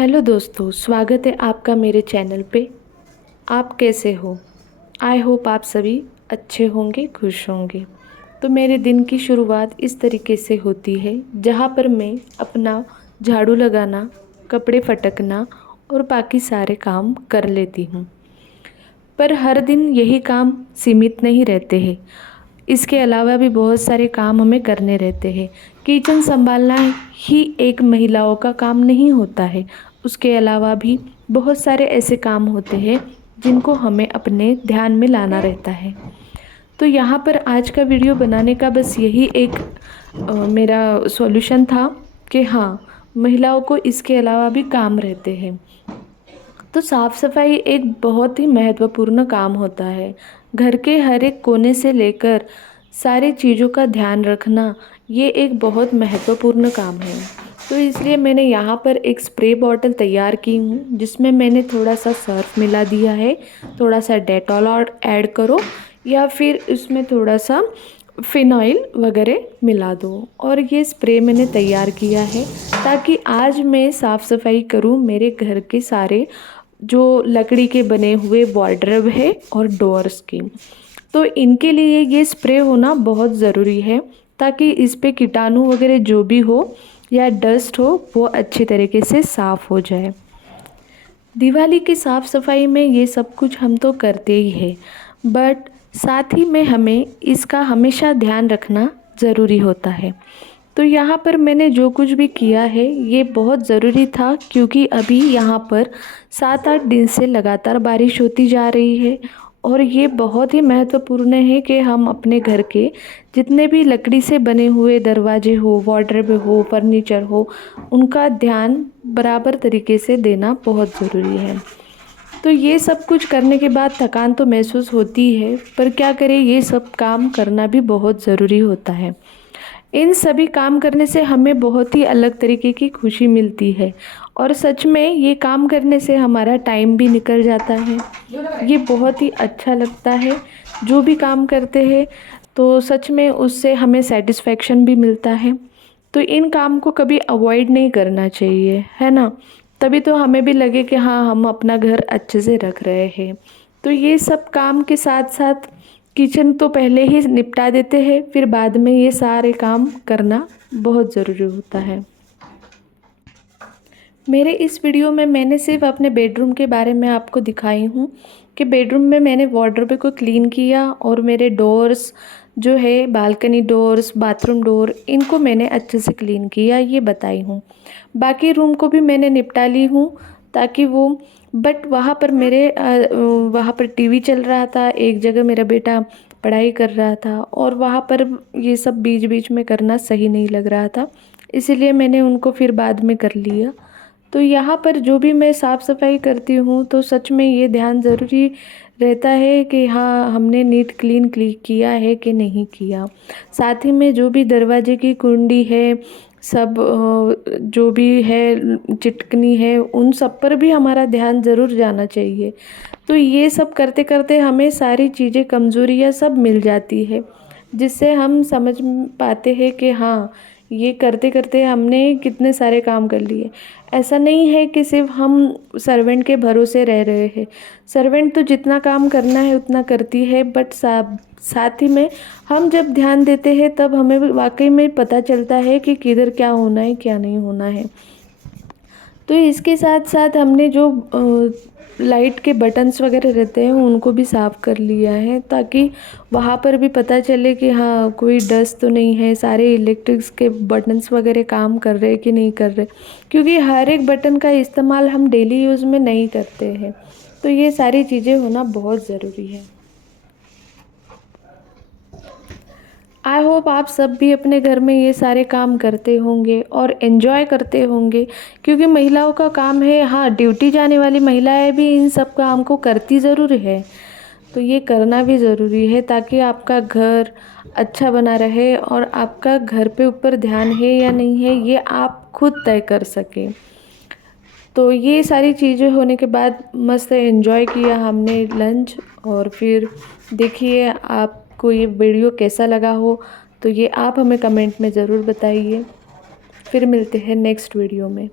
Hello दोस्तों, स्वागत है आपका मेरे चैनल पे। आप कैसे हो? आई होप आप सभी अच्छे होंगे, खुश होंगे। तो मेरे दिन की शुरुआत इस तरीके से होती है, जहाँ पर मैं अपना झाड़ू लगाना, कपड़े फटकना और बाकी सारे काम कर लेती हूँ। पर हर दिन यही काम सीमित नहीं रहते हैं। इसके अलावा भी बहुत सारे काम हमें करने रहते हैं। किचन संभालना ही एक महिलाओं का काम नहीं होता है। उसके अलावा भी बहुत सारे ऐसे काम होते हैं जिनको हमें अपने ध्यान में लाना रहता है। तो यहाँ पर आज का वीडियो बनाने का बस यही एक मेरा सॉल्यूशन था कि हाँ, महिलाओं को इसके अलावा भी काम रहते हैं। तो साफ सफाई एक बहुत ही महत्वपूर्ण काम होता है। घर के हर एक कोने से लेकर सारी चीज़ों का ध्यान रखना, ये एक बहुत महत्वपूर्ण काम है। तो इसलिए मैंने यहाँ पर एक स्प्रे बॉटल तैयार की हूँ, जिसमें मैंने थोड़ा सा सर्फ मिला दिया है। थोड़ा सा डेटॉल और ऐड करो या फिर इसमें थोड़ा सा फिनाइल वगैरह मिला दो, और ये स्प्रे मैंने तैयार किया है ताकि आज मैं साफ़ सफाई करूँ मेरे घर के सारे जो लकड़ी के बने हुए वार्डरोब है और डोर्स की। तो इनके लिए ये स्प्रे होना बहुत ज़रूरी है ताकि इस पे कीटाणु वगैरह जो भी हो या डस्ट हो वो अच्छी तरीके से साफ़ हो जाए। दिवाली की साफ़ सफाई में ये सब कुछ हम तो करते ही हैं, बट साथ ही में हमें इसका हमेशा ध्यान रखना ज़रूरी होता है। तो यहाँ पर मैंने जो कुछ भी किया है ये बहुत ज़रूरी था, क्योंकि अभी यहाँ पर 7-8 दिन से लगातार बारिश होती जा रही है। और ये बहुत ही महत्वपूर्ण है कि हम अपने घर के जितने भी लकड़ी से बने हुए दरवाजे हो, वार्डरोब हो, फर्नीचर हो, उनका ध्यान बराबर तरीके से देना बहुत ज़रूरी है। तो ये सब कुछ करने के बाद थकान तो महसूस होती है, पर क्या करें, ये सब काम करना भी बहुत ज़रूरी होता है। इन सभी काम करने से हमें बहुत ही अलग तरीके की खुशी मिलती है, और सच में ये काम करने से हमारा टाइम भी निकल जाता है। ये बहुत ही अच्छा लगता है जो भी काम करते हैं, तो सच में उससे हमें सेटिस्फेक्शन भी मिलता है। तो इन काम को कभी अवॉइड नहीं करना चाहिए, है ना? तभी तो हमें भी लगे कि हाँ, हम अपना घर अच्छे से रख रहे हैं। तो ये सब काम के साथ साथ किचन तो पहले ही निपटा देते हैं, फिर बाद में ये सारे काम करना बहुत ज़रूरी होता है। मेरे इस वीडियो में मैंने सिर्फ अपने बेडरूम के बारे में आपको दिखाई हूँ कि बेडरूम में मैंने वार्डरोब को क्लीन किया, और मेरे डोर्स जो है, बालकनी डोर्स, बाथरूम डोर, इनको मैंने अच्छे से क्लीन किया, ये बताई हूँ। बाकी रूम को भी मैंने निपटा ली हूँ ताकि वो, बट वहाँ पर टीवी चल रहा था, एक जगह मेरा बेटा पढ़ाई कर रहा था, और वहाँ पर ये सब बीच बीच में करना सही नहीं लग रहा था, इसीलिए मैंने उनको फिर बाद में कर लिया। तो यहाँ पर जो भी मैं साफ़ सफाई करती हूँ तो सच में ये ध्यान ज़रूरी रहता है कि हाँ, हमने नीट क्लीन किया है कि नहीं किया। साथ ही में जो भी दरवाजे की कुंडी है, सब जो भी है, चिटकनी है, उन सब पर भी हमारा ध्यान ज़रूर जाना चाहिए। तो ये सब करते करते हमें सारी चीज़ें, कमज़ोरियाँ सब मिल जाती है, जिससे हम समझ पाते हैं कि हाँ, ये करते करते हमने कितने सारे काम कर लिए। ऐसा नहीं है कि सिर्फ हम सर्वेंट के भरोसे रह रहे हैं। सर्वेंट तो जितना काम करना है उतना करती है, बट साथ ही में हम जब ध्यान देते हैं तब हमें वाकई में पता चलता है कि किधर क्या होना है, क्या नहीं होना है। तो इसके साथ साथ हमने जो लाइट के बटन्स वगैरह रहते हैं उनको भी साफ़ कर लिया है, ताकि वहाँ पर भी पता चले कि हाँ, कोई डस्ट तो नहीं है, सारे इलेक्ट्रिक्स के बटन्स वगैरह काम कर रहे कि नहीं कर रहे, क्योंकि हर एक बटन का इस्तेमाल हम डेली यूज़ में नहीं करते हैं। तो ये सारी चीज़ें होना बहुत ज़रूरी है। आई होप आप सब भी अपने घर में ये सारे काम करते होंगे और एंजॉय करते होंगे, क्योंकि महिलाओं का काम है। हाँ, ड्यूटी जाने वाली महिलाएं भी इन सब काम को करती ज़रूर है, तो ये करना भी ज़रूरी है ताकि आपका घर अच्छा बना रहे, और आपका घर पे ऊपर ध्यान है या नहीं है ये आप खुद तय कर सकें। तो ये सारी चीज़ें होने के बाद मस्त एंजॉय किया हमने लंच, और फिर देखिए आपको ये वीडियो कैसा लगा हो, तो ये आप हमें कमेंट में ज़रूर बताइए। फिर मिलते हैं नेक्स्ट वीडियो में।